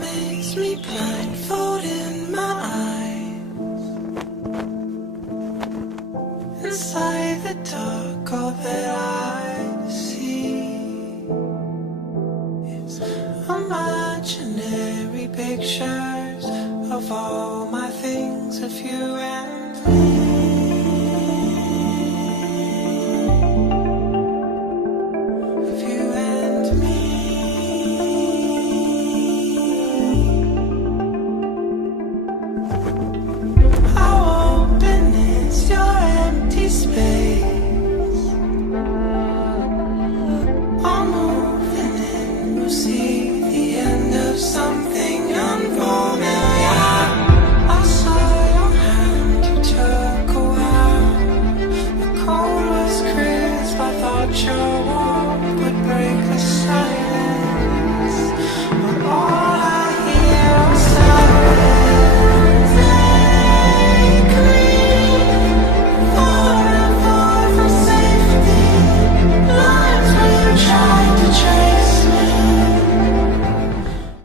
makes me blindfold in my eyes. Inside the dark, all that I see is imaginary pictures of all my things of you and